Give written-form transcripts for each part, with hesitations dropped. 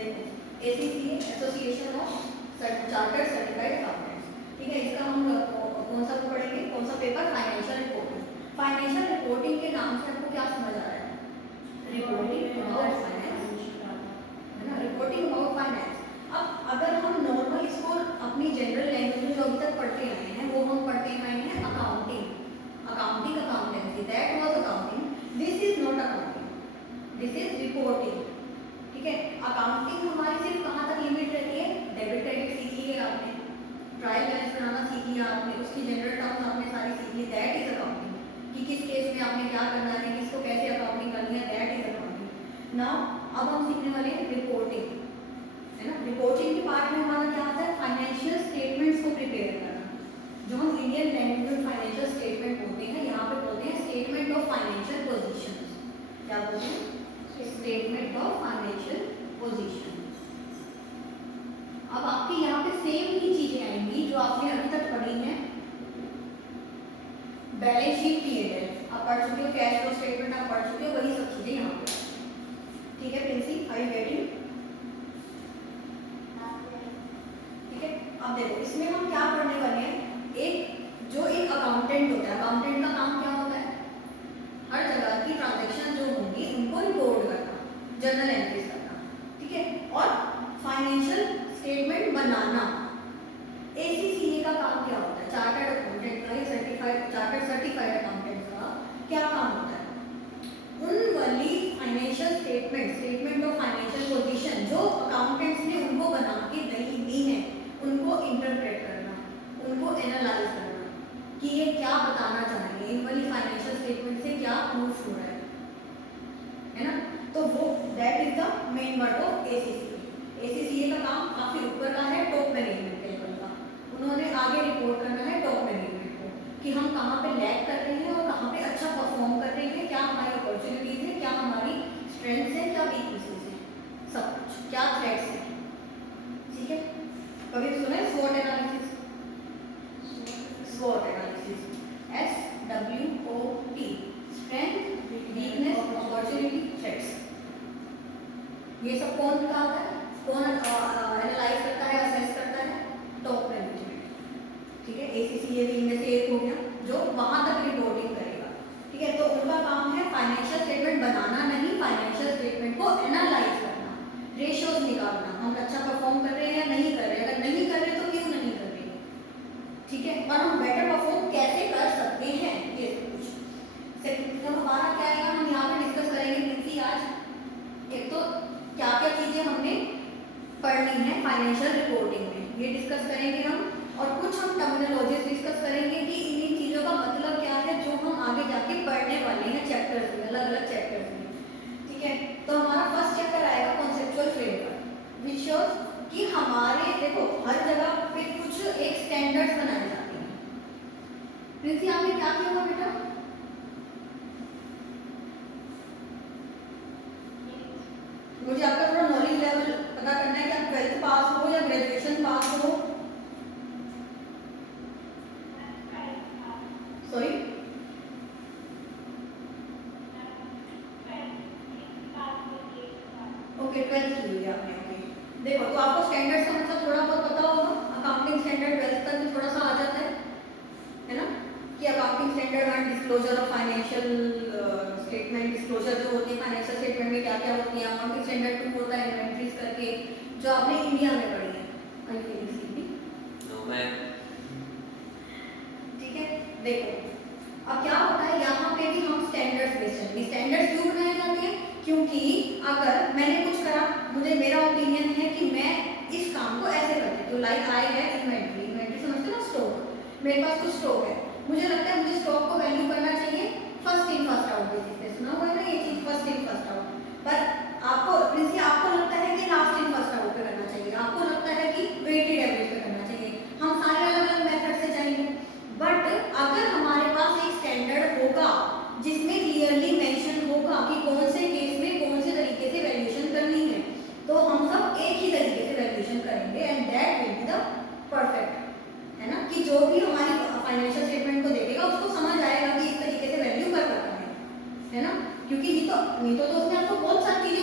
देखो ACCA association of chartered certified accountants, ठीक है। इसका हम कौन सा पढ़ेंगे, कौन सा paper, financial reporting. Financial reporting के नाम से आपको क्या समझ आ रहा है, रिपोर्टिंग अबाउट फाइनेंस, है ना, रिपोर्टिंग अबाउट फाइनेंस। अब अगर हम नॉर्मल इसको अपनी जनरल लैंग्वेज में जो अभी तक पढ़ते आए हैं वो हम पढ़ते आए हैं accounting, accounting accountancy, that was accounting, this is not accounting, this is reporting, ठीक है। अकाउंटिंग हमारी सिर्फ कहाँ तक लिमिट रहती है, डेबिट क्रेडिट सीख ली है आपने, ट्रायल बैलेंस बनाना सीख लिया आपने, उसकी जनरल टर्म्स आपने सारी सीख ली, दैट इज अकाउंटिंग, कि किस केस में आपने क्या करना है, किसको कैसे अकाउंटिंग करनी है, दैट इज अकाउंटिंग। नाउ अब हम सीखने वाले हैं रिपोर्टिंग, है ना। रिपोर्टिंग के पार्ट में हमारा क्या आता है, फाइनेंशियल स्टेटमेंट्स को प्रिपेयर करना, जो हम इंडियन लैंग्वेज में फाइनेंशियल स्टेटमेंट बोलते हैं, यहाँ पे बोलते हैं स्टेटमेंट ऑफ फाइनेंशियल पोजीशन, क्या बोलते हैं, स्टेटमेंट ऑफ फाइनेंशियल पोजीशन। अब आपके यहाँ पे सेम ही चीजें आएंगी जो आपने अभी तक पढ़ी हैं, बैलेंस शीट P&L आप पढ़ चुके हो, कैश फ्लो स्टेटमेंट आप पढ़ चुके हो, वही सब चीजें यहाँ पे, ठीक है। प्रिंसी आर यू गेटिंग, ठीक है। अब देखो इसमें हम क्या पढ़ने वाले हैं, एक जो एक अकाउंटेंट होता है, अकाउंटेंट का काम क्या होता है, हर जगह की ट्रांजैक्शन जो होंगी उनको रिकॉर्ड करना, जर्नल एंट्रीज करना, ठीक है, और फाइनेंशियल स्टेटमेंट बनाना। ACCA का काम क्या होता है, चार्टर्ड अकाउंटेंट का, सर्टिफाइड चार्टर्ड सर्टिफाइड अकाउंटेंट का क्या काम होता है, उन वाली financial statement, statement of financial position जो अकाउंटेंट्स ने उनको बना के दी है, उनको इंटरप्रेट करना, उनको एनालाइज करना कि ये क्या बताना चाहेंगे, इन वाली फाइनेंशियल स्टेटमेंट से क्या प्रूफ हो रहा है ना। तो वो that is the main work of ACCA। ACCA का काम काफी ऊपर का है, टॉप मैनेजमेंट लेवल का, उन्होंने आगे रिपोर्ट करना है टॉप मैनेजमेंट को कि हम कहाँ पे लैग कर रहे हैं और कहाँ पे अच्छा परफॉर्म कर रहे हैं, क्या हमारी अपॉर्चुनिटीज है, क्या हमारी स्ट्रेंथ्स है, क्या वीकनेसेस है, सब कुछ, क्या थ्रेट्स है, ठीक है। कभी सुना है SWOT analysis, SWOT analysis, SWOT, strength, weakness, opportunity, threats, ये सब कौन निकालता है, कौन एनालाइज करता है, असेस करता है, टॉप मैनेजमेंट, ठीक है। ACCA भी इनमें से एक हो गया जो वहां तक रिपोर्टिंग करेगा, ठीक है। तो उनका काम है फाइनेंशियल स्टेटमेंट बनाना नहीं, फाइनेंशियल स्टेटमेंट को एनालाइज करना, रेशियोज निकालना, हम अच्छा परफॉर्म कर रहे हैं या नहीं कर रहे हैं, अगर नहीं कर रहे तो क्यों नहीं कर रहे, ठीक है, और हम बेटर परफॉर्म कैसे कर सकते हैं, ये सब कुछ। तो हमारा क्या आएगा, हम यहाँ पे डिस्कस करेंगे प्रिंसी आज, एक तो क्या क्या चीजें हमने पढ़नी है फाइनेंशियल रिपोर्टिंग में, ये डिस्कस करेंगे हम, और कुछ हम टर्मिनोलॉजीज डिस्कस करेंगे कि इन चीजों का मतलब क्या है जो हम आगे जाके पढ़ने वाले हैं चैप्टर्स में, अलग अलग चैप्टर्स में, ठीक है। तो हमारा फर्स्ट चैप्टर आएगा कॉन्सेप्चुअल फ्रेमवर्क, विच शोज कि हमारे देखो हर जगह पे कुछ एक स्टैंडर्ड्स बनाए जाते हैं। प्रिंसी आपने क्या किया हुआ बेटा, मुझे आपका थोड़ा नॉलेज लेवल पता करना है कि आप 12th पास हो या ग्रेजुएशन पास हो, सॉरी ओके 12th की हुई आपने, ओके। देखो तो आपको स्टैंडर्ड्स का मतलब थोड़ा बहुत पता होगा, अकाउंटिंग स्टैंडर्ड 12th तक भी थोड़ा सा आ जाता है ना, कि accounting standard 1 disclosure of financial statement, disclosure जो होती है फाइनेंशियल स्टेटमेंट में क्या क्या होती है, अकाउंटिंग स्टैंडर्ड 2 होता है इन्वेंटरीज करके, जो आपने इंडिया में पढ़ी है, ठीक है। देखो अब क्या होता है, यहाँ पे भी हम स्टैंडर्ड्स बेस्ड चलेंगे। स्टैंडर्ड्स क्यों बनाए जाते हैं, क्योंकि अगर मैंने कुछ करा, मुझे मेरा ओपिनियन है कि मैं इस काम को ऐसे करती हूँ, लाइक आई है इन्वेंट्री, इन्वेंट्री समझते ना, स्टॉक, मेरे पास कुछ स्टॉक है, मुझे लगता है मुझे स्टॉक को वैल्यू करना चाहिए first in first out basis पे, सुना हुआ है ना ये चीज, फर्स्ट इन फर्स्ट आउट, पर आपको प्रिंसी आपको लगता है कि लास्ट इन फर्स्ट आउट पे करना चाहिए, आपको लगता है कि वेटेड एवरेज पे करना चाहिए, हम सारे अलग अलग मेथड से जाएंगे, बट अगर हमारे पास एक स्टैंडर्ड होगा जिसमें क्लियरली मेंशन होगा कि कौन से केस में कौन से तरीके से वैल्यूएशन करनी है, तो हम सब एक ही तरीके से वैल्यूएशन करेंगे and that will be the perfect, है ना, कि जो भी हमारी फाइनेंशियल स्टेटमेंट को देखेगा उसको समझ आएगा कि इस तरीके से वैल्यू कर रखा है ना, क्योंकि नहीं तो उसने आपको बहुत सारी चीजें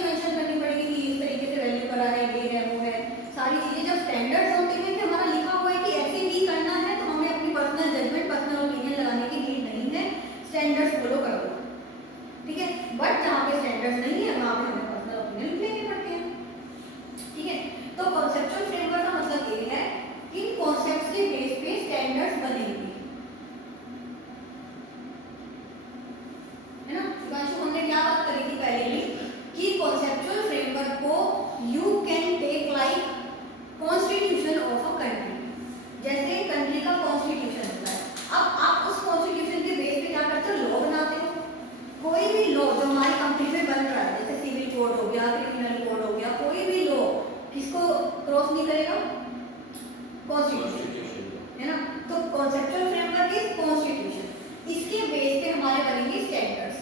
कॉन्स्टिट्यूशन ऑफ अ कंट्री। जैसे कंट्री का कॉन्स्टिट्यूशन होता है, अब आप उस कॉन्स्टिट्यूशन के बेस पे क्या करते हो, लॉ बनाते हो। कोई भी लॉ जो हमारी कंट्री में बन रहा है, जैसे सिविल कोड हो गया, क्रिमिनल कोड हो गया, कोई भी लॉ किसको क्रॉस नहीं करेगा, कॉन्स्टिट्यूशन, है ना। तो कॉन्सेप्चुअल फ्रेमवर्क इज कॉन्स्टिट्यूशन। इसके बेस पे हमारे बनेंगे स्टैंडर्ड्स,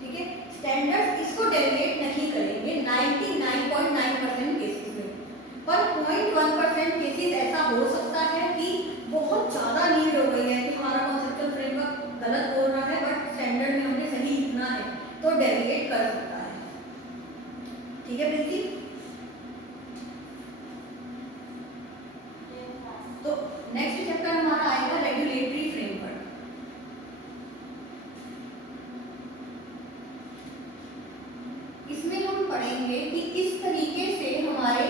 ठीक है। स्टैंडर्ड्स इसको डेविएट नहीं करेंगे 99.9% केसेस में, पर 0.1% केसेस ऐसा हो सकता है कि बहुत ज़्यादा नीड हो गई है कि हमारा कॉन्सेप्चुअल फ्रेमवर्क गलत बोल रहा है बट स्टैंडर्ड में हमने सही लिखना है, तो डेविएट कर सकता है, ठीक है प्रिंसिप। तो नेक्स्ट चैप्टर हमारा आएगा रेगुलेटरी फ्रेमवर्क। इसमें हम पढ़ेंगे कि किस तरीके से हमारे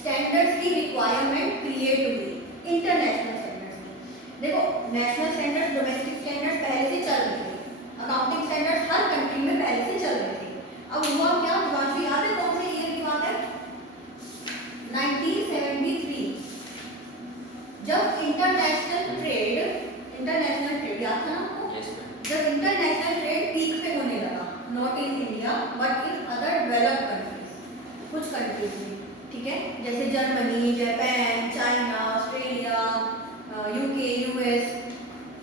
स्टैंडर्ड्स की रिक्वायरमेंट क्रिएट हुई इंटरनेशनल स्टैंडर्ड्स की। देखो नेशनल स्टैंडर्ड, डोमेस्टिक स्टैंडर्ड पहले से चल रहे थे, अकाउंटिंग स्टैंडर्ड्स हर कंट्री में पहले से चल रहे थे। अब हुआ क्या, दिवांशु याद है कौन से ईयर की बात है, 1973, जब इंटरनेशनल ट्रेड याद था ना आपको? जब इंटरनेशनल ट्रेड पीक पे होने लगा, not in India but in other developed countries, कुछ कंट्रीज में, ठीक है, जैसे Germany, Japan, China, Australia, UK, US,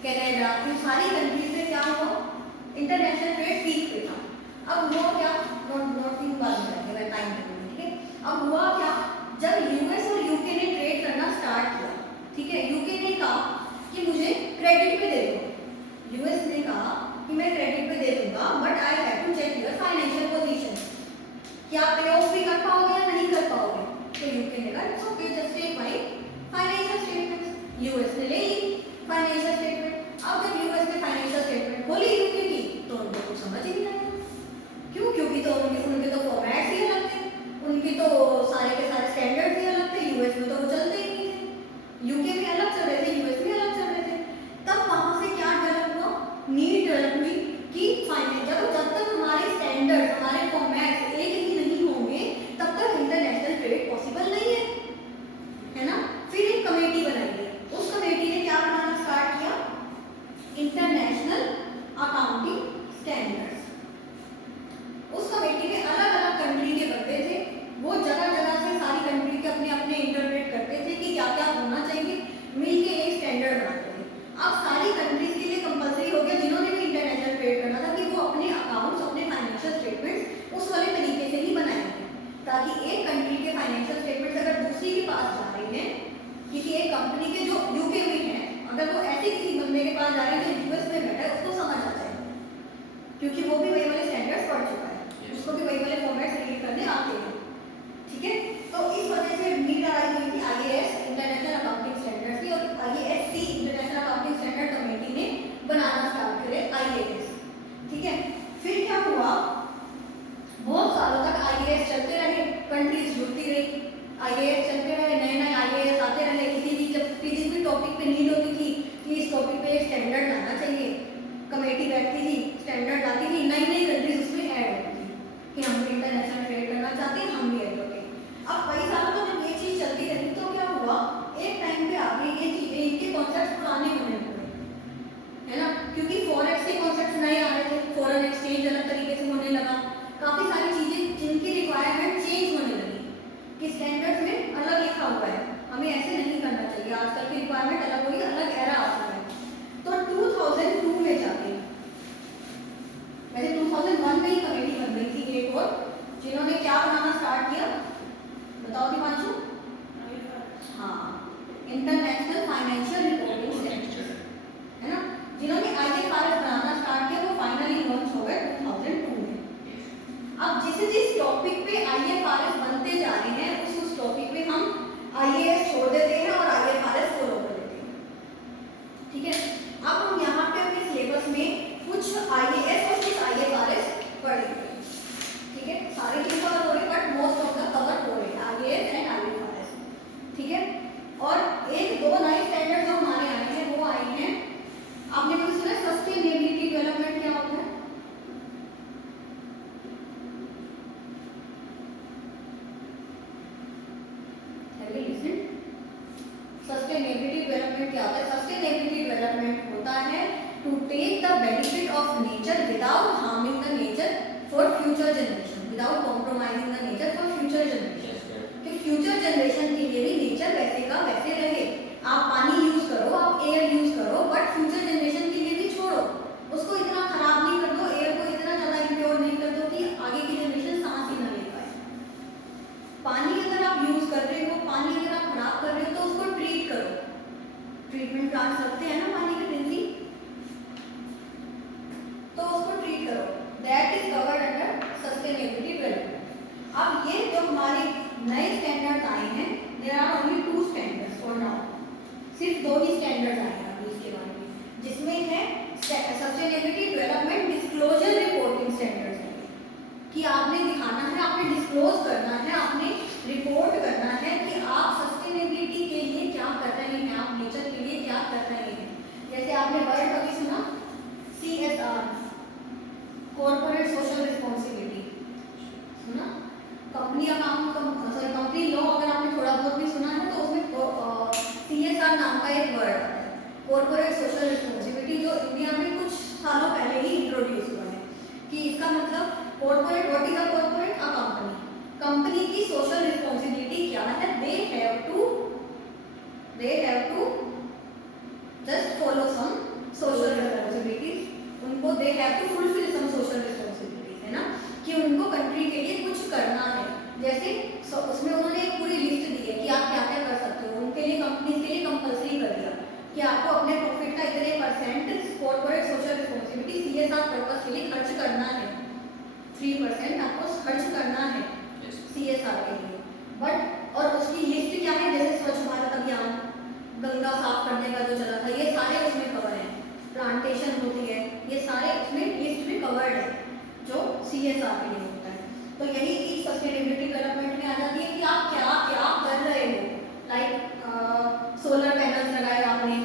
Canada, इन सारी कंट्रीज में क्या हुआ, इंटरनेशनल ट्रेड पीक पे था। अब हुआ क्या, नॉट इन बात करेंगे मैं टाइम लगेगा, ठीक है। अब हुआ क्या, जब यूएस और यूके ने ट्रेड करना स्टार्ट किया, ठीक है, यूके ने कहा कि मुझे क्रेडिट पे दे दो, यूएस ने कहा कि मैं क्रेडिट पे दे दूंगा but I have to check your financial position, क्या पे ऑफ भी कर पाओगे या नहीं कर पाओगे। तो यूके ने कहा it's okay, just take my financial statement. US ने ले ली फाइनेंशियल स्टेटमेंट। अब जब यूएस ने फाइनेंशियल स्टेटमेंट खोली यूके की, तो उनको कुछ समझ ही नहीं आया। क्यों, क्योंकि तो उनके तो फॉर्मेट्स ही अलग थे, उनके तो सारे के सारे स्टैंडर्ड्स ही अलग थे, यूएस में तो वो चलते ही नहीं थे, यूके में अलग चल रहे थे, यूएस में अलग चल रहे थे। तब वहां से क्या डेवलप हुआ, नीड डेवलप हुई कि जब तक हमारे स्टैंडर्ड, हमारे फॉर्मेट्स एक ही नहीं होंगे तब तक इंटरनेशनल ट्रेड पॉसिबल नहीं है ना। फिर एक कमेटी बनाई गई, उस कमेटी ने क्या बनाना स्टार्ट किया, इंटरनेशनल अकाउंटिंग स्टैंडर्ड्स। उस कमेटी में अलग अलग कंट्री के बंदे थे, वो जगह जगह से सारी कंट्री के अपने अपने इंटरप्रेट करते थे कि क्या क्या होना चाहिए, मिलके एक स्टैंडर्ड बनाते थे। अब सारी कंट्रीज के लिए कंपलसरी हो गया, जिन्होंने भी इंटरनेशनल ट्रेड करना था, कि वो अपने अकाउंट्स, अपने फाइनेंशियल स्टेटमेंट्स उस वाले तरीके से ही बनाएंगे, ताकि एक कंट्री के फाइनेंशियल स्टेटमेंट्स अगर दूसरी के पास जा रही हैं, किसी एक कंपनी के जो यूके में है, अगर वो ऐसे किसी बंदे के पास जा रहे हैं जो यूएस में बैठा है, उसको समझ आ जाए, क्योंकि वो भी वही वाले स्टैंडर्ड्स पढ़ चुका है, उसको भी वही वाले फॉर्मेट्स रीड करने आते हैं, ठीक है। तो इस वजह से नीड आई हुई थी आईएएस इंटरनेशनल अकाउंटिंग स्टैंडर्ड्स की, और आईएएससी इंटरनेशनल अकाउंटिंग स्टैंडर्ड कमेटी ने बनाना स्टार्ट करे आईएएस, ठीक है। फिर क्या हुआ, बहुत सालों तक आईएएस चलते रहे, कंट्रीज जुड़ती रही, आईएएस चलते रहे, नए नए आईएएस आते रहे। किसी भी टॉपिक पे नीड होती थी कि इस टॉपिक पे एक स्टैंडर्ड लाना चाहिए, कमेटी बैठती थी, स्टैंडर्ड लाती थी, नई नई कंट्रीज उसमें ऐड होती थी कि हम भी इंटरनेशनल ट्रेड करना चाहते हैं, हम भी ऐड होते। अब कई सालों तक जब ये चीज़ चलती रही तो क्या हुआ, एक टाइम पे आके ये चीज़ें, इनके कॉन्सेप्ट पुराने होने लगे, है ना, क्योंकि फॉरेक्स के कॉन्सेप्ट नए आ रहे थे, फॉरेन एक्सचेंज अलग तरीके से होने लगा, काफ़ी सारी चीज़ें जिनकी रिक्वायरमेंट चेंज होने लगी कि स्टैंडर्ड्स में अलग लिखा हुआ है, हमें ऐसे नहीं करना चाहिए, आजकल की रिक्वायरमेंट अलग होगी, अलग एरा आ चुका है। तो 2002 में जाके, वैसे 2001 में ही कमेटी बन गई थी एक और, जिन्होंने क्या बनाना स्टार्ट किया, बताओ दीपांशु। हाँ, इंटरनेशनल फाइनेंशियल रिपोर्टिंग स्टैंडर्ड्स, है ना, जिन्होंने आईएफआरएस बनाना स्टार्ट किया, वो फाइनली लॉन्च हो गए 2002 में। अब जिस टॉपिक पे आईएफआरएस बनते जा रहे हैं, उस टॉपिक पे हम आईएएस छोड़ देते हैं और आईएफआरएस फॉलो कर लेते हैं, ठीक है। अब हम यहाँ पे अपने सिलेबस में कुछ आईएएस और कुछ आईएफआरएस पढ़ेंगे, ठीक है, सारे की कवर हो रहे but most of the cover हो रहे हैं आईएएस एंड आईएफआरएस, ठीक है। और एक दो नए स्टैंडर्ड जो हमारे क्या होता है? सस्टेनेबिलिटी डेवलपमेंट होता है to take the benefit of nature without harming the nature for future generation, without compromising the nature for future generation, कि फ्यूचर जनरेशन के लिए भी नेचर वैसे का वैसे रहे। आप पानी यूज करो, आप एयर यूज करो, बट फ्यूचर जनरेशन के लिए भी छोड़ो, उसको इतना खराब नहीं कर दो, एयर को इतना ज्यादा इम्प्योर नहीं कर दो कि आगे की जनरेशन सांस ही ना ले पाए। पानी अगर आप यूज कर रहे हो, पानी अगर आप खराब कर रहे हो तो उसको ट्रीट करो। ट्रीटमेंट प्लांट्स लगते हैं ना पानी के प्रिंसी, तो उसको ट्रीट करो। That is covered under sustainability development. अब ये जो हमारे नए स्टैंडर्ड आए हैं, there are only 2 standards for now, सिर्फ 2 ही स्टैंडर्ड्स आए हैं अभी इसके बारे में, जिसमें है sustainability development disclosure reporting standards है, कि आपने दिखाना है, आपने डिस्क्लोज करना है, आपने रिपोर्ट करना है कि आप सस्टेनेबिलिटी के लिए क्या कर रहे हैं, आप नेचर के लिए क्या कर रहे हैं। जैसे आपने वर्ड कभी सुना CSR, कॉर्पोरेट सोशल रिस्पॉन्सिबिलिटी, सुना? कंपनी कंपनी लॉ अगर आपने थोड़ा बहुत भी सुना है तो उसमें CSR नाम का एक वर्ड आता है, कॉर्पोरेट सोशल रिस्पॉन्सिबिलिटी, जो इंडिया में कुछ सालों पहले ही इंट्रोड्यूस हुआ है, कि इसका मतलब corporate, what is a corporate? A company, company की सोशल रिस्पॉन्सिबिलिटी क्या है? They have to just follow some social responsibilities, उनको they have to fulfil some social responsibilities, है ना, कि उनको कंट्री के लिए कुछ करना है। जैसे उसमें उन्होंने एक पूरी लिस्ट दी है कि आप क्या क्या कर सकते हो, उनके लिए कंपनीज के लिए कंपलसरी कर दिया कि आपको अपने प्रॉफिट का इतने % corporate social responsibility CSR purpose के लिए खर्च करना है, 3% आपको खर्च करना है CSR के लिए। बट और उसकी लिस्ट क्या है? जैसे स्वच्छ भारत अभियान, गंगा साफ करने का जो चला था, ये सारे उसमें कवर हैं, प्लांटेशन होती है, ये सारे उसमें लिस्ट में कवर्ड है जो CSR के लिए होता है। तो यही चीज सस्टेनेबिलिटी डेवलपमेंट में आ जाती है कि आप क्या क्या कर रहे हो। लाइक सोलर पैनल्स लगाए आपने,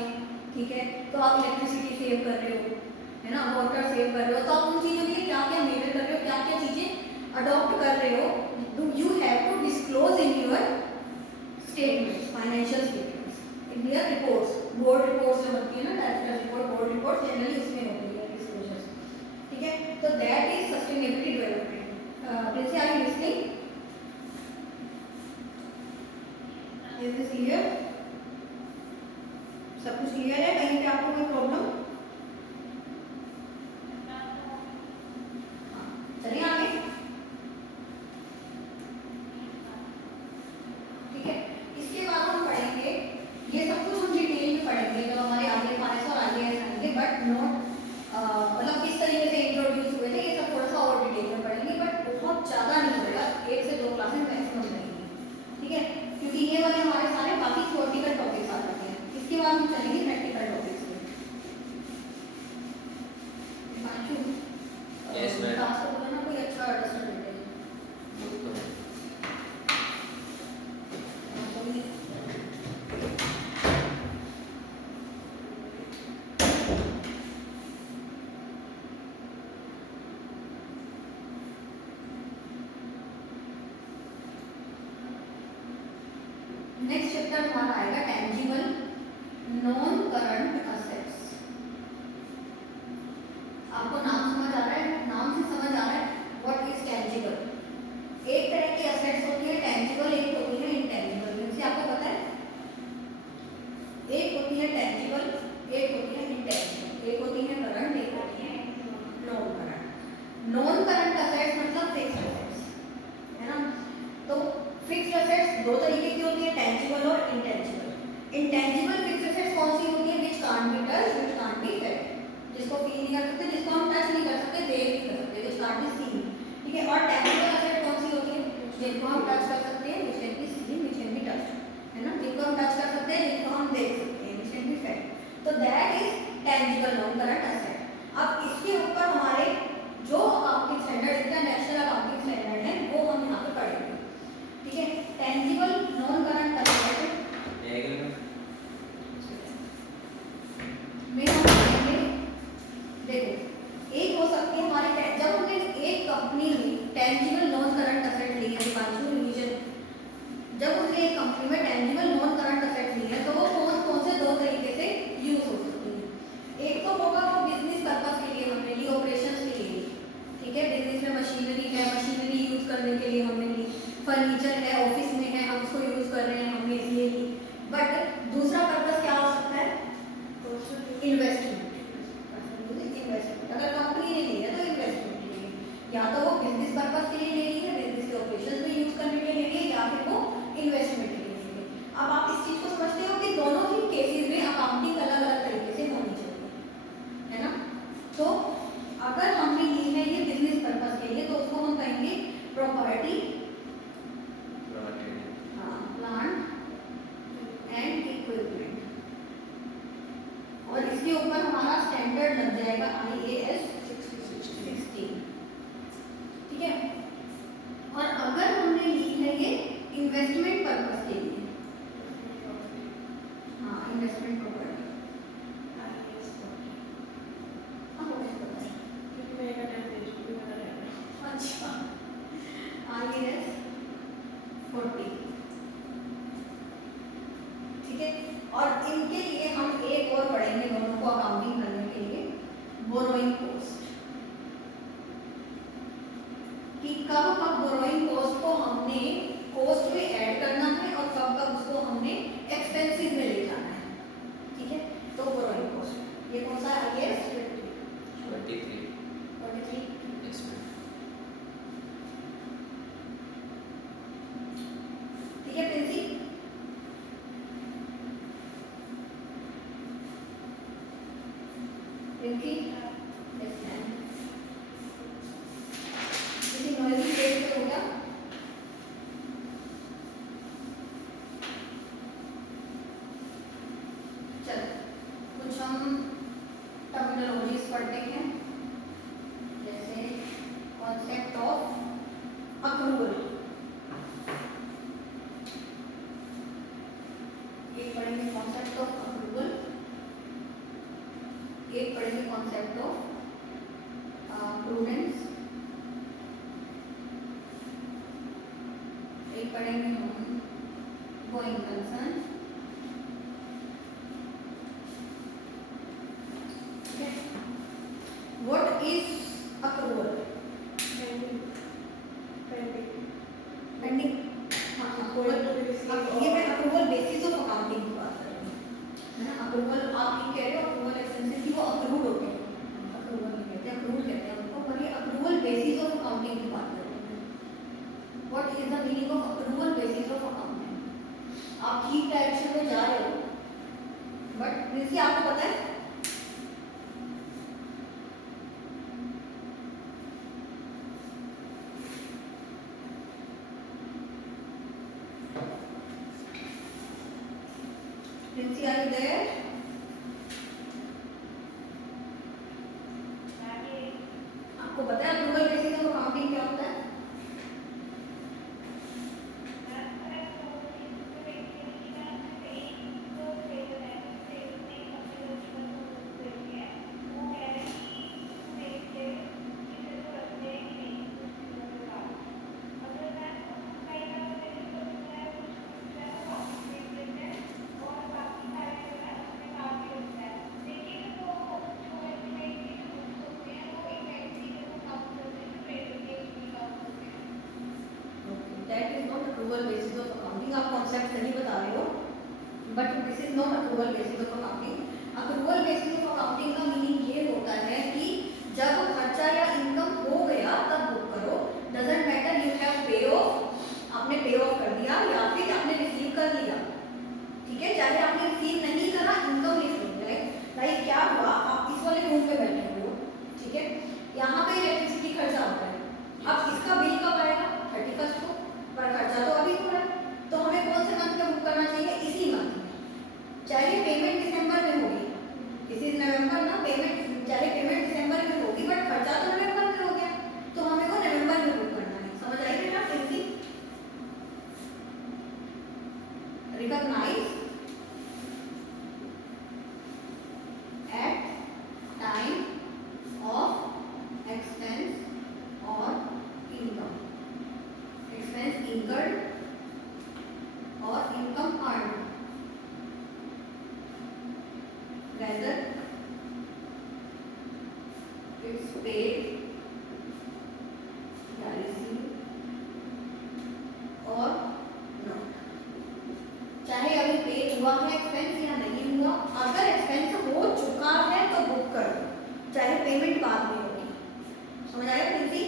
ठीक है, तो आप इलेक्ट्रिसिटी सेव कर रहे हो, है ना, वाटर सेव कर रहे हो, तो आप उन चीज़ों के लिए क्या क्या मेजर कर रहे हो, क्या क्या चीज़ें अडॉप्ट कर रहे हो, you have to disclose in your statements, financial statements, in your reports, board reports जो बनती है ना, director report, board report generally उसमें होती है डिस्क्लोजर्स, ठीक है। तो that is sustainability development. Please are you listening? Is this clear? सब कुछ क्लियर है? कहीं पे आपको कोई प्रॉब्लम? चलिए आगे, ठीक है। इसके बाद हम पढ़ेंगे, ये सब कुछ हम डिटेल में पढ़ेंगे जब हमारे आगे फाइनेंस और आगे आएंगे, बट नॉट मतलब किस तरीके से इंट्रोड्यूस हुए थे, ये सब थोड़ा सा और डिटेल में पढ़ेंगे, बट बहुत ज़्यादा नहीं होगा, 1 से 2 क्लासेस मैक्सिमम रहेंगी, ठीक है, क्योंकि ये वाले हमारे सारे बाकी थ्योरेटिकल टॉपिक्स आ जाते हैं। इसके बाद हम चलेंगे प्रैक्टिकल टॉपिक्स में। क्लास को बोला ना कोई अच्छा अंडरस्टैंड देते हैं। नेक्स्ट चैप्टर हमारा आएगा टेंजिबल नॉन करंट असेट्स। आपको नाम समझ आ रहा है? नाम से समझ आ रहा है व्हाट इज टेंजिबल। एक तरह की असेट्स होती है टेंजिबल, एक होती है इंटेंजिबल। इनसे आपको पता है, एक होती है टेंजिबल, एक होती है इंटेंजिबल, एक होती है करंट, एक होती है non current. Non current assets मतलब फिक्स्ड असेट्स, है ना। तो फिक्स्ड असेट्स 2 तरीके की होती है, टेंजिबल और इंटेंजिबल। इंटेंजिबल फिक्स्ड असेट्स कौन सी होती है? Which can't be touched, which can't be felt, जिसको फील नहीं कर सकते, जिसको हम टच नहीं कर सकते, देख नहीं कर सकते, विच कांट बी सीन, ठीक है। और टेंजिबल असेट कौन सी होती है? जिनको हम टच कर सकते हैं, which can be seen, which can be touched, है ना, जिनको हम टच कर सकते हैं, जिनको हम देख सकते हैं, विच कैन बी फेल्ट। तो that is tangible non current asset. अब इसके ऊपर हमारे जो accounting standard, international accounting standard है, वो हम यहाँ पे पढ़ेंगे, ठीक है। टेंजिबल नॉन करंट असेट में हम पढ़ेंगे, देखो एक हो सकती है हमारे, जब हमने एक कंपनी में टेंजिबल नॉन करंट असेट ली है, रिवीजन, जब हमने एक कंपनी में टेंजिबल नॉन करंट असेट ली है, तो वो कौन कौन से 2 तरीके से फर्नीचर है, ऑफिस में है, हम उसको यूज कर रहे हैं, हमने इसलिए ली। बट दूसरा पर्पस क्या हो सकता है? इन्वेस्टमेंट। इन्वेस्टमेंट अगर कंपनी ने ली है तो इन्वेस्टमेंट के लिए, या तो वो बिजनेस पर्पस के लिए ले रही है, बिजनेस के ऑपरेशन में यूज करने के लिए ले रही है, या फिर वो इन्वेस्टमेंट के लिए ले रही है। अब आप इस चीज को समझते हो कि दोनों ही केसेस में अकाउंटिंग अलग अलग तरीके से होनी चाहिए, है ना? तो अगर हमने ली है ये बिजनेस पर्पस के लिए तो उसको हम कहेंगे प्रॉपर्टी, प्लांट एंड इक्विपमेंट, और इसके ऊपर हमारा स्टैंडर्ड लग जाएगा IAS 16, ठीक है? और अगर हमने ली है ये इन्वेस्टमेंट पर्पस के लिए, हाँ इन्वेस्टमेंट प्रॉपर्टी, अच्छा IAS 40, ठीक है? और इनके लिए हम एक और पढ़ेंगे दोनों को अकाउंटिंग करने के लिए, बोरोइंग कॉस्ट, कि कब कब बोरोइंग कॉस्ट को हमने कॉस्ट में ऐड करना है और कब कब उसको हमने एक्सपेंसेस में ले जाना है, ठीक है? तो बोरोइंग कॉस्ट ये कौन सा IAS 43, ठीक है प्रिंसी? प्रिंसी यस मैम, किसी नॉइजी प्लेस पे हो गया? चलो कुछ हम टर्मिनोलॉजीज पढ़ते हैं, जैसे कॉन्सेप्ट ऑफ अक्रूवल, एक पढ़ेंगे कॉन्सेप्ट ऑफ अक्रूवल, एक पढ़ेंगे कॉन्सेप्ट ऑफ प्रूडेंस, एक पढ़ेंगे हम गोइंग कंसर्न, ठीक है? What is accrual? पेंडिंग, हाँ ये मैं अप्रूवल बेसिस ऑफ अकाउंटिंग की बात कर रही हूँ, है ना? अप्रूवल आप ये कह रहे हो अप्रूवल एक्सपेंसेस की वो अक्रूड होते हैं, अप्रूवल नहीं कहते, अक्रूड कहते हैं उनको, पर ये अप्रूवल बेसिस ऑफ अकाउंटिंग की बात कर रहे हैं। What is the meaning of approval basis of accounting? आप ठीक डायरेक्शन में जा रहे हो, बट प्रिंसी आपको पता है प्रिंसी, आर यू देयर? आपको पता है अप्रूवल बेसिस ऑफ अकाउंटिंग क्या होता है? That is not approval basis of accounting, आप कॉन्सेप्ट सही बता रहे हो, but this is not approval basis of accounting. Approval basis of accounting का मीनिंग ये होता है कि जब खर्चा या इनकम हो गया तब बुक करो, डजंट मैटर यू हैव पे ऑफ, आपने पे ऑफ कर दिया या फिर आपने रिसीव कर लिया, ठीक है? चाहे आपने रिसीव नहीं करा, इनकम लिख लो, लाइक क्या हुआ, आप इस वाले रूम पे बैठे हुए हो, ठीक है? यहाँ पे इलेक्ट्रिसिटी खर्चा होता है, अब इसका बिल कब आएगा? 31 को, पर खर्चा तो अभी हो रहा है, तो हमें कौन से मंथ में बुक करना चाहिए? इसी मंथ में, चाहे पेमेंट दिसंबर में होगी, दिस इज नवंबर ना, पेमेंट चाहे पेमेंट दिसंबर में होगी बट खर्चा तो नवंबर में हो गया, तो हमें वो नवंबर में बुक करना है। समझ आई बेटा? Princy, recognise at time of expense और इनकम, एक्सपेंस इनकर्ड और income earned, whether it's paid या received चाहे अभी पे हुआ है एक्सपेंस या नहीं हुआ, अगर एक्सपेंस हो चुका है तो बुक कर दो, चाहे पेमेंट बाद में होगी। समझ आया Princy?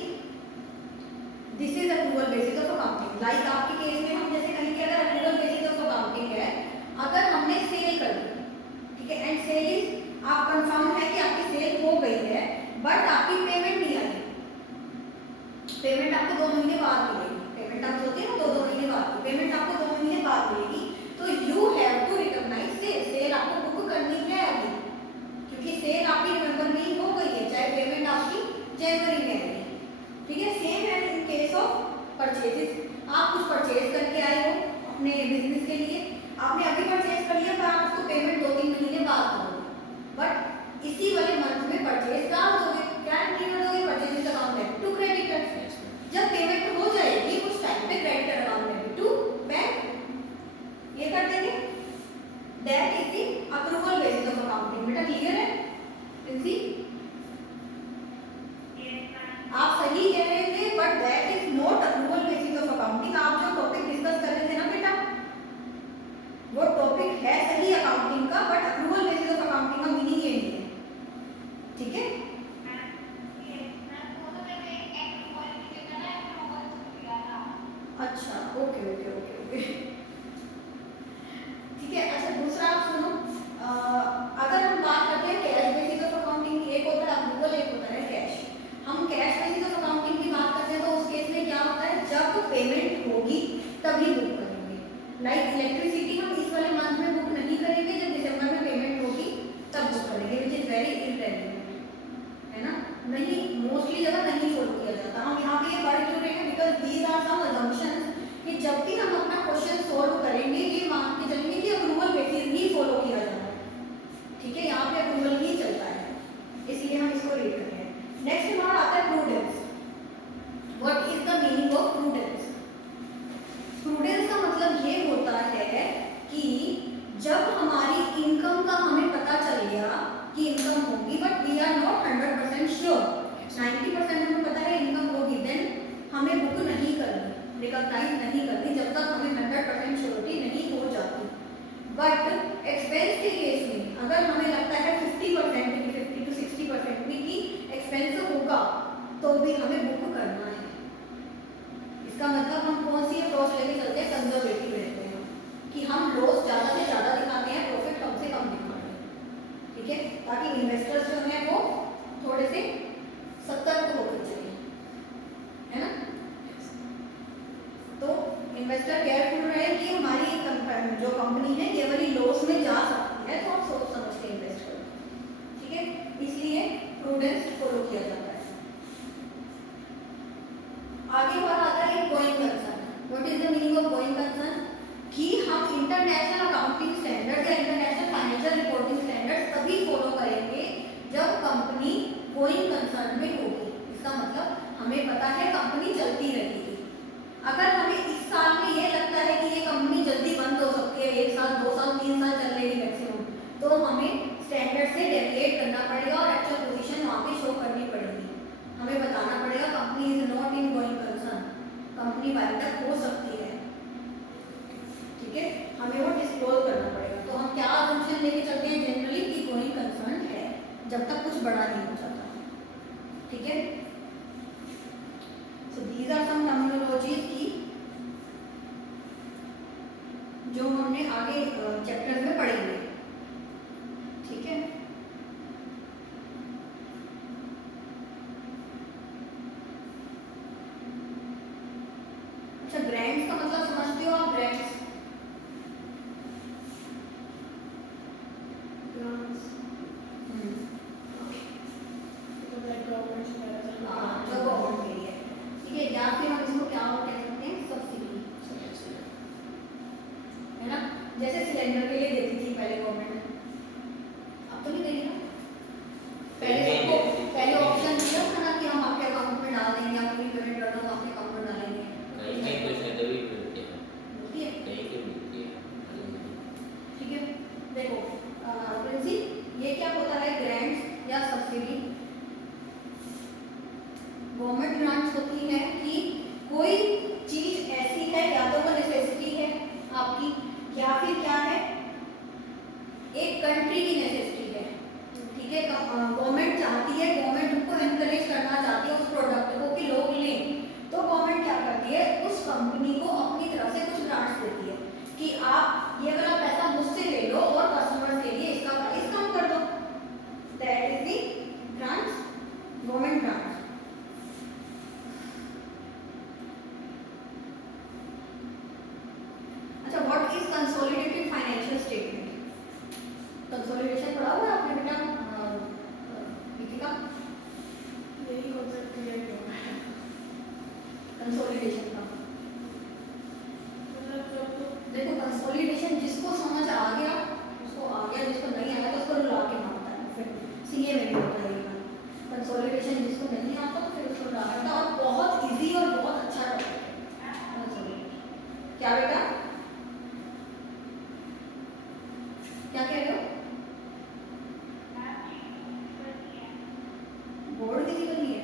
This is approval basis of accounting. Like आपके केस में हम जैसे कहेंगे अगर अप्रूवल बेसिस ऑफ अकाउंटिंग है, अगर हमने सेल कर दी, ठीक है, एंड सेल इज आप कंफर्म है कि आपकी सेल हो गई है बट आपकी पेमेंट नहीं आई, पेमेंट आपको 2 महीने बाद मिलेगी, पेमेंट आप होती है ना 2 महीने बाद, पेमेंट आपको 2 महीने बाद मिलेगी, तो you have to recognise sale, sale आपको बुक करनी है अभी, क्योंकि सेल आपकी नवंबर में ही हो गई है, चाहे पेमेंट आपकी जनवरी में आई, ठीक है। सेम है इन केस ऑफ परचेजेस, आप कुछ परचेज करके आए हो अपने बिजनेस के लिए, आपने अभी परचेज कर लिया पर आप उसको पेमेंट 2-3 महीने बाद करोगे, बट इसी वाले मंथ में परचेज डाल दोगे, क्या एंट्री कर दोगे, purchases account debit to creditors, जब पेमेंट हो जाएगी उस टाइम पे creditor account debit to bank, ये कर देंगे। That is the approval basis of accounting. बेटा क्लियर है प्रिंसी? आप सही कह रहे थे but that is not approval basis of accounting. आप जो टॉपिक डिस्कस कर रहे थे ना बेटा, वो टॉपिक है सही अकाउंटिंग का, but approval basis of accounting का मीनिंग ये नहीं है, ठीक है। अच्छा ओके ओके ओके ओके ठीक है। अच्छा दूसरा आप सुनो, अगर हम बात करते हैं कैश बेसिस ऑफ अकाउंटिंग, एक होता है अप्रूवल, एक होता है कैश। हम कैश बेसिस ऑफ अकाउंटिंग की बात करते हैं तो उस केस में क्या होता है, जब पेमेंट होगी तभी बुक करेंगे। लाइक इलेक्ट्रिसिटी हम इस वाले मंथ में बुक नहीं करेंगे, जब दिसंबर में पेमेंट होगी तब बुक करेंगे, विच इज वेरी इरेलीवेंट, है ना, नहीं मोस्टली जगह नहीं फॉलो किया जाता। हम यहाँ पे ये पढ़ क्यों रहे हैं, because these are some assumptions कि जब भी हम अपना क्वेश्चन सॉल्व करेंगे ये मान के चलेंगे कि अप्रूवल बेसिस ही फॉलो किया जाना है, ठीक है, यहाँ पे अप्रूवल ही चलता है, इसलिए हम इसको रीड कर रहे हैं। नेक्स्ट हमारा आता है prudence. What is the meaning of prudence? Prudence का मतलब ये होता है कि जब हमारी इनकम का हमें पता चल गया कि इनकम होगी but we are not 100% sure, 90% हमें पता है इनकम होगी, देन हमें बुक नहीं करनी, रिकॉग्नाइज नहीं करनी जब तक हमें 100% श्योरिटी नहीं हो जाती। बट एक्सपेंस के केस में अगर हमें लगता है 50% भी, 50 to 60% भी कि एक्सपेंस होगा तो भी हमें बुक करना है। इसका मतलब हम कौन सी अप्रोच लेके चलते हैं, कंजर्वेटिव रहते हैं कि हम लॉस ज़्यादा से ज़्यादा दिखाते हैं, प्रॉफिट कम से कम दिखाते हैं, ठीक है, ताकि इन्वेस्टर्स जो हैं वो थोड़े से सतर्क होकर चले, है ना। तो इन्वेस्टर केयरफुल रहे कि हमारी जो कंपनी है ये वाली लॉस में जा सकती है, तो आप सोच समझ के इन्वेस्ट करो, ठीक है, इसलिए प्रूडेंस फॉलो किया जाता है। आगे बात आता है going concern. What is the meaning of going concern? कि हम इंटरनेशनल अकाउंटिंग स्टैंडर्ड या इंटरनेशनल फाइनेंशियल रिपोर्टिंग स्टैंडर्ड्स तभी फॉलो करेंगे जब कंपनी गोइंग कंसर्न में होगी। इसका मतलब हमें पता है कंपनी चलती रहेगी। अगर हमें इस साल में ये लगता है कि ये कंपनी जल्दी बंद हो सकती है, 1 साल 2 साल 3 साल चल लेगी मैक्सिमम, तो हमें स्टैंडर्ड से डेविएट करना पड़ेगा और एक्चुअल पोजीशन वहाँ पे शो करनी पड़ेगी। हमें बताना पड़ेगा company is not in going concern, company wind up हो सकती है, ठीक है, हमें वो डिस्क्लोज करना पड़ेगा। तो हम क्या असम्पशन लेके चलते हैं जनरली कि गोइंग कंसर्न है जब तक कुछ बड़ा नहीं हो जाता, ठीक है। So these are some terminologies की जो हमने आगे चैप्टर्स में पढ़ेंगे, ठीक है। अच्छा ग्रांट्स का मतलब समझते हो आप? ग्रांट्स जो गवर्नमेंट के लिए, ठीक है, या फिर हम इसको क्या कह सकते हैं, सब्सिडी, है ना। जैसे सिलेंडर के लिए देती थी पहले गवर्नमेंट, अब तो नहीं देगी ना। पहले ऑप्शन दिया था ना कि हम आपके अकाउंट में डाल देंगे, आप पूरी पेमेंट कर दो, आपके अकाउंट में डालेंगे, ठीक है। देखो प्रिंसी, ये क्या होता है, ग्रांट्स या सब्सिडी। गवर्नमेंट ग्रांट्स होती है कि कोई चीज ऐसी है, या तो वो नेसेसिटी है आपकी, या फिर क्या क्या बेटा, क्या कह रहे हो? बोर्ड विजिबल नहीं है,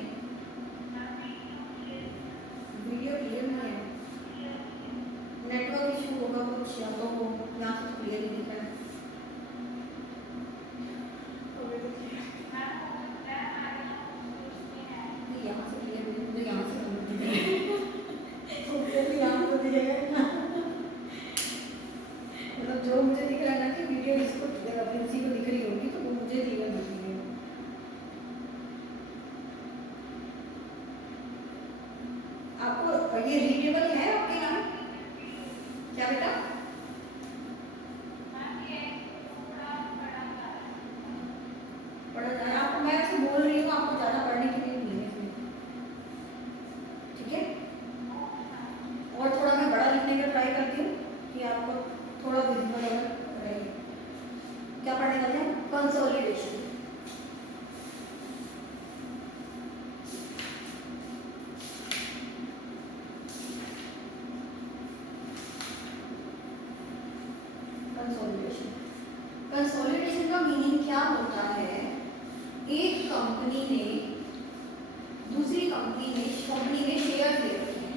वीडियो क्लियर नहीं है, नेटवर्क इशू होगा कुछ, या तो यहाँ से क्लियर ही दिख रहा है। यहाँ से क्लियर मुझे यहाँ से यहाँ तो दिखेगा मतलब जो मुझे दिख रहा है ना कि वीडियो इसको प्रिंसी को दिख रही होगी तो वो मुझे क्लियर दिख रही है। आपको ये रीडेबल है आपके यहाँ? क्या बेटा? पढ़ा जा रहा है आपको, मैं ऐसे बोल रही हूँ आपको ज़्यादा पढ़ने के लिए नहीं है इसमें, ठीक है? और थोड़ा मैं बड़ा लिखने का ट्राई करती हूँ कि आपको थोड़ा विजिबल रहे। क्या पढ़ने वाले हैं? कंसोलिडेशन। कंसोलिडेशन, कंसोलिडेशन का मीनिंग क्या होता है? एक कंपनी ने दूसरी कंपनी ने शेयर ले रखे हैं,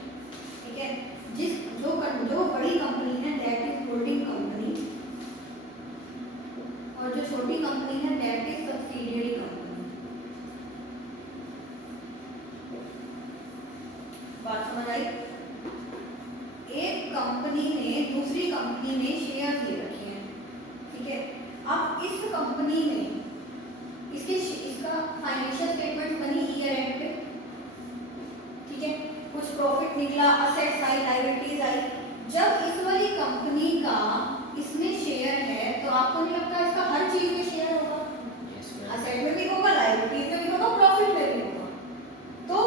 ठीक है? जो बड़ी कंपनी है दैट इज होल्डिंग कंपनी, और जो छोटी कंपनी है दैट इज सब्सिडियरी कंपनी। बात समझ आई? एक कंपनी ने दूसरी कंपनी में शेयर ले रखे हैं, ठीक है? अब इस कंपनी में इसका फाइनेंशियल स्टेटमेंट बनी ईयर एंड पे, ठीक है? कुछ प्रॉफिट निकला, असेट्स आई, लायबिलिटीज आई। जब इस वाली कंपनी का इसमें शेयर है तो आपको नहीं लगता इसका हर चीज में शेयर होगा? असेट में भी होगा, लायबिलिटीज में भी होगा, प्रॉफिट में भी होगा। तो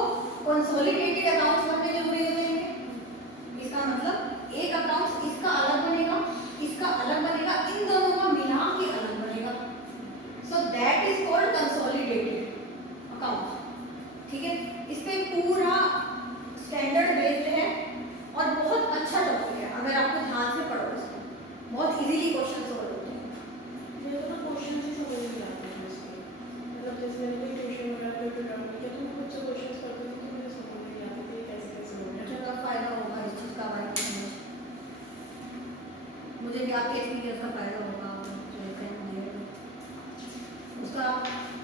कंसोलिडेटेड अकाउंट्स बनने जरूरी हो जाएंगे। इसका मतलब एक अकाउंट इसका अलग बनेगा, इसका अलग बनेगा, इन दोनों का मिला के अलग बनेगा। So that is called consolidated account, ठीक है? इस पे पूरा स्टैंडर्ड बेस्ड है और बहुत अच्छा टॉपिक है। अगर आपको ध्यान से पढ़ो इसको, बहुत इजीली क्वेश्चन सॉल्व होते हैं। मुझे तो क्वेश्चन से समझ नहीं आता है इसके, मतलब जैसे मैंने कोई ट्यूशन वगैरह पे पढ़ा किया तो मैं खुद से क्वेश्चंस करती थी तो मुझे समझ नहीं आता कि कैसे कैसे होगा। अच्छा, फायदा होगा इस चीज़ का बारे में, मुझे भी आपके एक्सपीरियंस का फायदा होगा उसका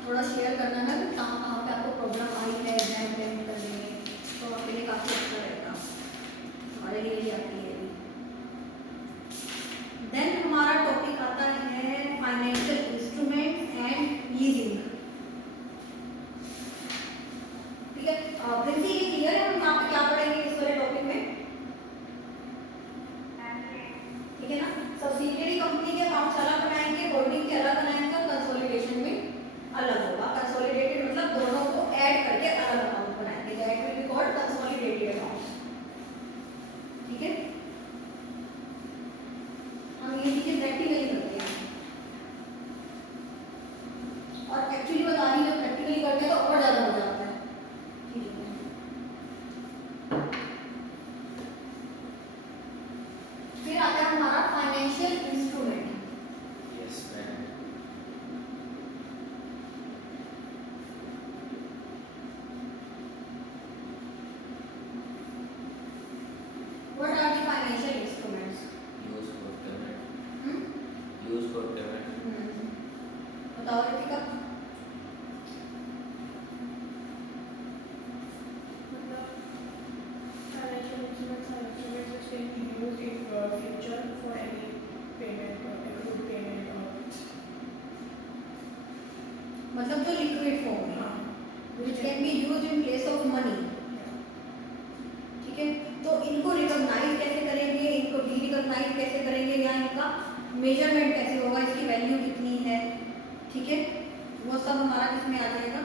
थोड़ा शेयर करना ना कि कहाँ कहाँ पे आपको प्रॉब्लम आई है एग्जाम करने में, तो आपके लिए काफ़ी अच्छा रहेगा, हमारे लिए भी आपके लिए भी। देन हमारा टॉपिक आता है फाइनेंशियल इंस्ट्रूमेंट एंड लीजिंग, ठीक है? प्रिंसी ये क्लियर है हम यहाँ पे क्या पढ़ेंगे इस वाले टॉपिक में? ठीक है ना? सब्सिडियरी कंपनी के अकाउंट्स अलग बनाएंगे, होल्डिंग के अलग बनाएंगे और कंसोलिडेशन में अलग होगा। कंसोलिडेटेड मतलब दोनों को ऐड करके अलग अकाउंट बनाएंगे, that will be called consolidated account, ठीक है? हम ये चीजें प्रैक्टिकली करते हैं और एक्चुअली बता रही जब प्रैक्टिकली करते हैं तो और ज़्यादा हो जाता है, ठीक है? फिर आता है हमारा financial instrument. Yes ma'am. What are the financial instruments? Use for payment. Use for payment. बताओ रितिका। मतलब financial instruments are instruments which can be used in future for any payment और एक्रूड पेमेंट और मतलब जो लिक्विड फॉर्म है, which can be used in place of money, ठीक है? तो इनको रिकॉग्नाइज कैसे करेंगे, इनको डी रिकॉग्नाइज कैसे करेंगे, या इनका मेजरमेंट कैसे होगा, इसकी वैल्यू कितनी है, ठीक है? वो सब हमारा किसमें आ जाएगा?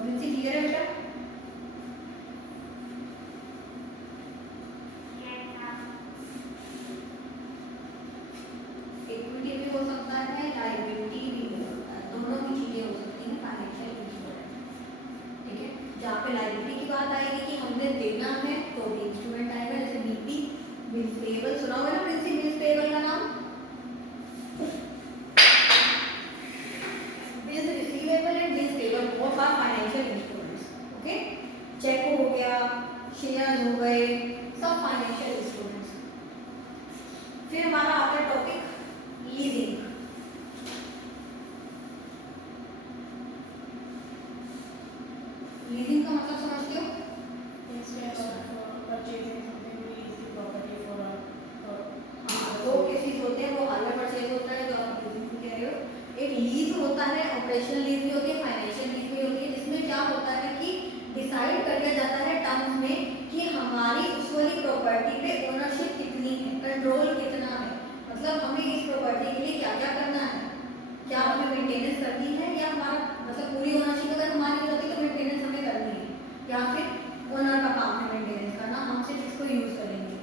प्रिंसी क्लियर है बेटा? इक्विटी भी हो सकता है, लायबिलिटी भी हो सकता है, दोनों की चीजें हो सकती हैं फाइनेंशियल पे लायबिलिटी की बात आएगी कि हमने देना है तो भी इंस्ट्रूमेंट आएगा, जैसे बीपी बिल्स पेएबल, सुना होगा ना प्रिंसिपल बिल्स पेएबल का नाम, bills receivable and bills payable both are financial instruments. Okay, cheque हो गया, शेयर हो गए, सब फाइनेंशियल इंस्ट्रूमेंट्स। फिर हमारा आता है टॉपिक लीजिंग। लीजिंग का मतलब समझते हो? Instead of purchasing something, we lease the property for a दो केसेस होते हैं, वो हायर परचेज होता है जो आप लीजिंग कह रहे हो, एक लीज होता है, ऑपरेशनल लीज भी होती है, फाइनेंशियल लीज भी होती है, जिसमें क्या होता है कि डिसाइड कर दिया जाता है टर्म्स में कि हमारी उस वाली प्रॉपर्टी पे ओनरशिप कितनी है, कंट्रोल कितना है, मतलब हमें इस प्रॉपर्टी के लिए क्या क्या करना है, क्या हमें मेंटेनेंस करनी है, या हमारा मतलब पूरी ओनरशिप अगर हमारी होती है तो मेंटेनेंस हमें करनी है, या फिर ओनर का काम है मेंटेनेंस करना, हम सिर्फ इसको यूज करेंगे।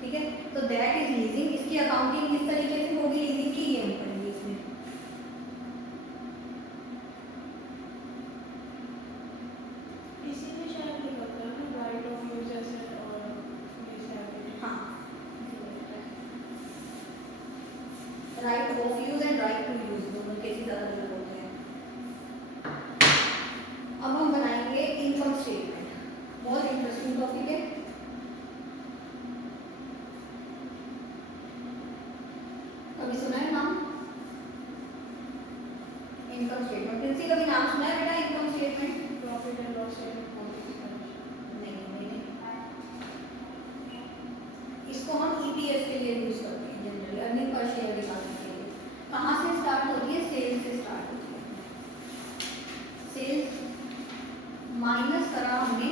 ठीक है, तो दैट इज लीजिंग। इसकी अकाउंटिंग किस तरीके से होगी लीजिंग की, ये हम पढ़ेंगे इसमें। इसीलिए शायद निकलता है ना राइट ऑफ यूज एसेट और लीज लायबिलिटी। हाँ, right of use and right to use दोनों केसेस अलग अलग होते हैं। अब हम बनाएंगे इनकम स्टेटमेंट, बहुत इंटरेस्टिंग टॉपिक है। कभी सुना है नाम इनकम स्टेटमेंट? किसी कभी नाम सुना है बेटा income statement? Profit and loss statement नहीं, इसको हम ईपीएस के लिए यूज करते हैं जनरली, अर्निंग पर शेयर निकालने के लिए। कहाँ से स्टार्ट होती है? सेल्स से स्टार्ट होती है। सेल्स माइनस करा हमने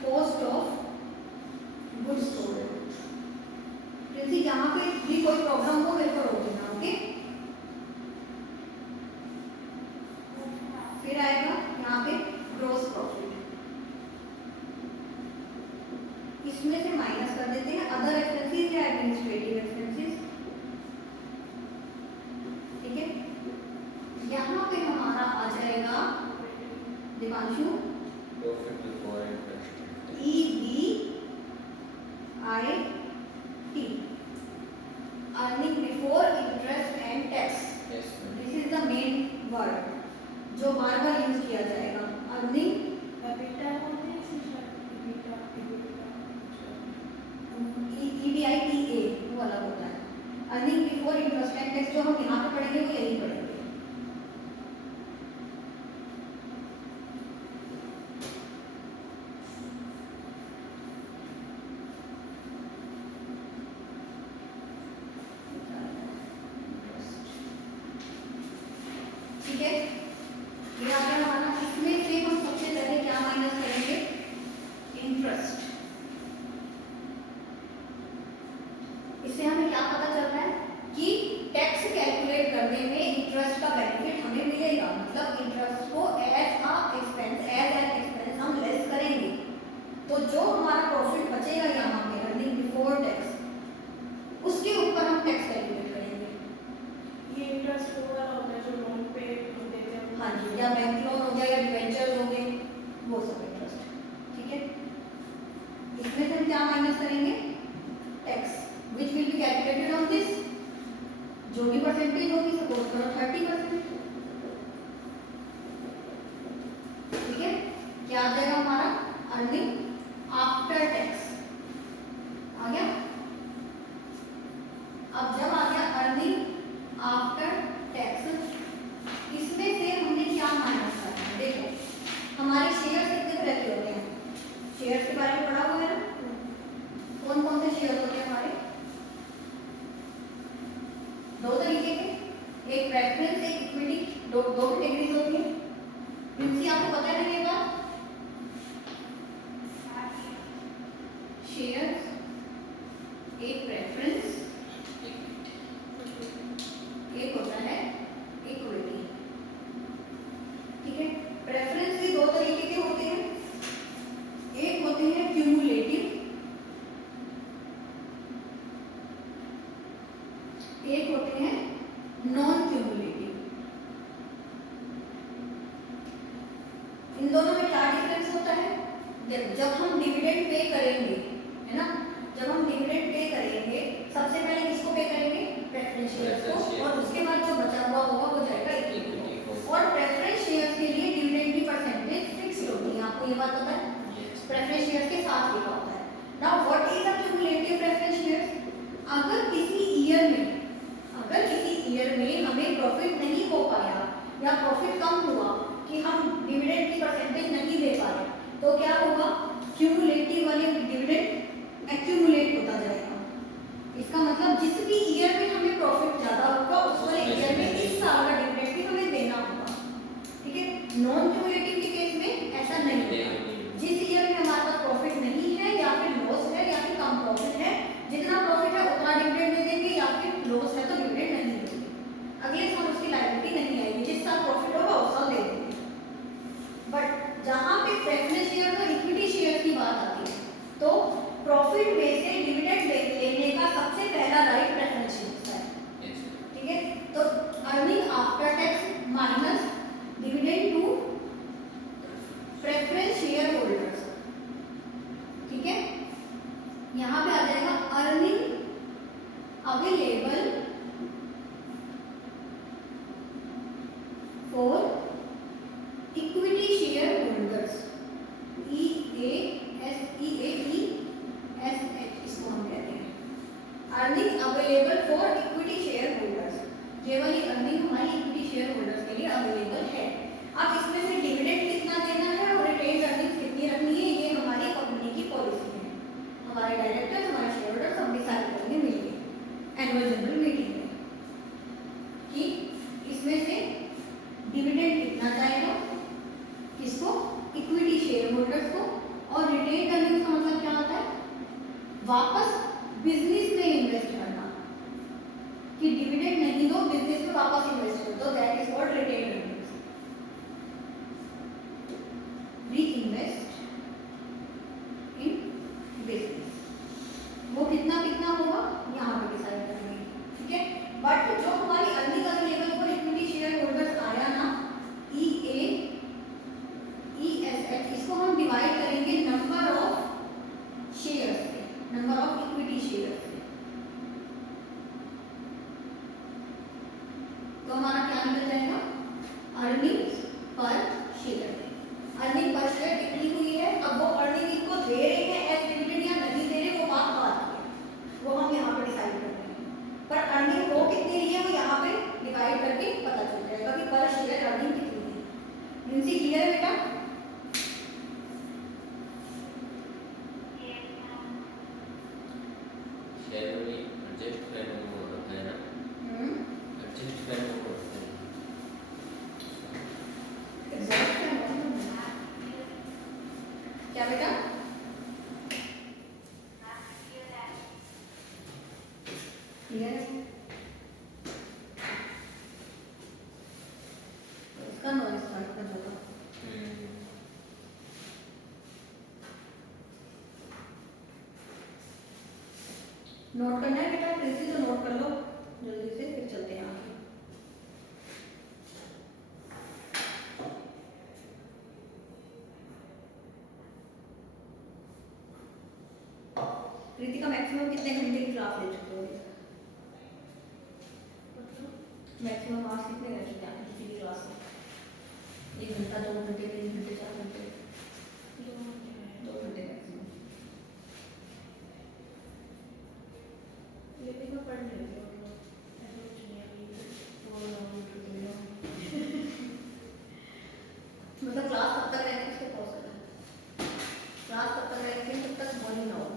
कॉस्ट ऑफ गुड्स सोल्ड। जैसे यहाँ पे भी कोई प्रॉब्लम हो मेरे को रोक देना, ओके? फिर आएगा यहाँ पे ग्रॉस प्रॉफिट, इसमें से माइनस कर देते हैं अदर एक्सपेंसेस या एडमिनिस्ट्रेटिव एक्सपेंसेस। ठीक है, यहाँ पे हमारा आ जाएगा Deepanshu profit before interest, EBIT, earning before interest and tax. Yes ma'am, this is the main word जो बार बार यूज किया जाएगा। अर्निंग एबिटा होते हैं इसी शायद एबिटा EBITA वो अलग होता है। Earning before interest and tax जो हम यहाँ पे पढ़ेंगे वो यही पढ़ेंगे। ठीक है, ये आ गया हमारा। इसमें से हम सबसे पहले क्या माइनस करेंगे? इंटरेस्ट। इससे हमें क्या पता चल रहा है कि टैक्स कैलकुलेट करने में इंटरेस्ट का बेनिफिट हमें मिलेगा, मतलब इंटरेस्ट को as a expense, as an expense हम लेस करेंगे, तो जो हमारा प्रॉफिट बचेगा यहाँ पे अर्निंग बिफोर टैक्स, उसके ऊपर हम टैक्स कैलकुलेट करेंगे। ये इंटरेस्ट वो वाला होता है जो लोन पे हम देते हैं। हाँ जी, या बैंक लोन हो गया या डिबेंचर हो गए, वो सब इंटरेस्ट। ठीक है, इसमें से हम क्या माइनस करेंगे? Tax, which will be calculated on this, जो भी परसेंटेज होगी, सपोज करो 30%। ठीक है, क्या आ जाएगा हमारा? अर्निंग आफ्टर टैक्स आ गया। अब जब आ गया अर्निंग आफ्टर टैक्स, इसमें से हमने क्या माइनस करना है? देखो हमारे शेयर कितने तरह के होते हैं, शेयर के बारे में पढ़ा हुआ है ना? कौन कौन से शेयर होते हैं हमारे? दो तरीके के, एक प्रेफरेंस, एक इक्विटी, दो कैटेगरीज होती है। प्रिंसी आपको पता है ना ये बात? शेयर, एक प्रेफरेंस, एक होता है इक्विटी। ठीक है, प्रेफरेंस भी दो तरीके के होते हैं, एक होते हैं क्यूमुलेटिव, एक होते हैं नॉन क्यूमुलेटिव। इन दोनों में क्या डिफरेंस होता है? देखो जब हम डिविडेंड पे करेंगे, है ना, जब हम डिविडेंड पे करेंगे सबसे पहले किसको पे करेंगे? प्रेफरेंस शेयर्स को, और उसके बाद जो बचा हुआ होगा वो जाएगा इक्विटी को। और प्रेफरेंस शेयर्स के लिए डिविडेंड की परसेंटेज फिक्स्ड होती है, आपको ये बात पता है? प्रेफरेंस शेयर्स के साथ लिखा होता है। Now what is the cumulative preference shares? अगर किसी ईयर में हमें प्रॉफिट नहीं हो पाया या प्रॉफिट कम हुआ कि हम डिविडेंड की परसेंटेज नहीं दे पा रहे, तो क्या होगा? क्यूमुलेटिव वाले डिविडेंड एक्यूमुलेट होता जाएगा। इसका मतलब जिस भी ईयर में हमें प्रॉफिट ज्यादा होगा उस वाले ईयर में इस साल का डिविडेंड भी हमें देना होगा, ठीक है? नॉन क्यूमुलेटिव के केस में ऐसा नहीं होगा। जिस ईयर में हमारे पास प्रॉफिट नहीं है या फिर लॉस है या फिर कम प्रॉफिट है, जितना प्रॉफिट है उतना डिविडेंड दे देंगे, या फिर लॉस है तो डिविडेंड नहीं देंगे। अगले साल उसकी लायबिलिटी नहीं आएगी, जिस साल प्रॉफिट होगा उस साल दे देंगे। बट जहाँ पे प्रेफरेंस शेयर और इक्विटी शेयर की बात आती है तो प्रॉफिट में से डिविडेंड लेने का सबसे पहला राइट प्रेफरेंस शेयर का है, ठीक है? तो earning after tax minus dividend to preference share holders, ठीक है? यहाँ पे आ जाएगा earning available for equity share holders, इसको हम कहते हैं earning available for equity share holders. ये वाली अर्निंग हमारी इक्विटी शेयर होल्डर्स के लिए अवेलेबल है। अब इसमें से डिविडेंड कितना देना है और रिटेन्ड अर्निंग्स कितनी रखनी है, ये हमारी कंपनी की पॉलिसी है। हमारे डायरेक्टर, हमारे शेयर होल्डर सब डिसाइड करेंगे मिलकर एनुअल जनरल मीटिंग में कि इसमें से डिविडेंड कितना जाएगा किसको? इक्विटी शेयर होल्डर्स को। और रिटेन्ड अर्निंग्स का मतलब क्या होता है? वापस बिजनेस में इन्वेस्ट करना, कि डिविडेंड नहीं दो, बिजनेस में वापस इन्वेस्ट कर दो, that is called retained earnings. री इन्वेस्ट इन बिजनेस, वो कितना कितना होगा यहाँ पे डिसाइड करेंगे, ठीक है? बट जो हमारी earning available for equity share holders आया ना, ESH, इसको हम डिवाइड करेंगे नंबर ऑफ शेयर्स से, नंबर ऑफ इक्विटी शेयर्स से। तो हमारा क्या निकल जाएगा? अर्निंग्स पर शेयर। अर्निंग पर शेयर कितनी हुई है? अब वो अर्निंग इनको दे रहे हैं एज डिविडेंड या नहीं दे रहे, वो बात की है, वो हम यहाँ पे डिसाइड कर रहे हैं। पर अर्निंग वो कितनी रही है वो यहाँ पे डिवाइड करके पता चल जाएगा कि पर शेयर अर्निंग कितनी है। प्रिंसी क्लियर है बेटा? शेयर में एडजस्ट करने को होता है ना, एडजस्ट करने को होता है। क्या बेटा? क्लियर है? उसका नॉइज स्टार्ट कर दो। नोट करना है बेटा? प्रिंसी तो नोट कर लो जल्दी से, फिर चलते हैं आगे। प्रीतिका मैक्सिमम कितने घंटे की क्लास ले चुके हो? मैक्सिमम आवर्स कितने रह चुके हैं किसी भी क्लास में? 1 घंटा, 2 घंटे, 3 घंटे, 4 घंटे? 2 घंटे मैक्सिमम। लेकिन मैं पढ़ नहीं रही हूँ, ऐसा कुछ नहीं है अभी, वो मतलब क्लास कब तक रहती है उसको पॉज करना, क्लास कब तक रहती है तब तक बोल ही ना हो।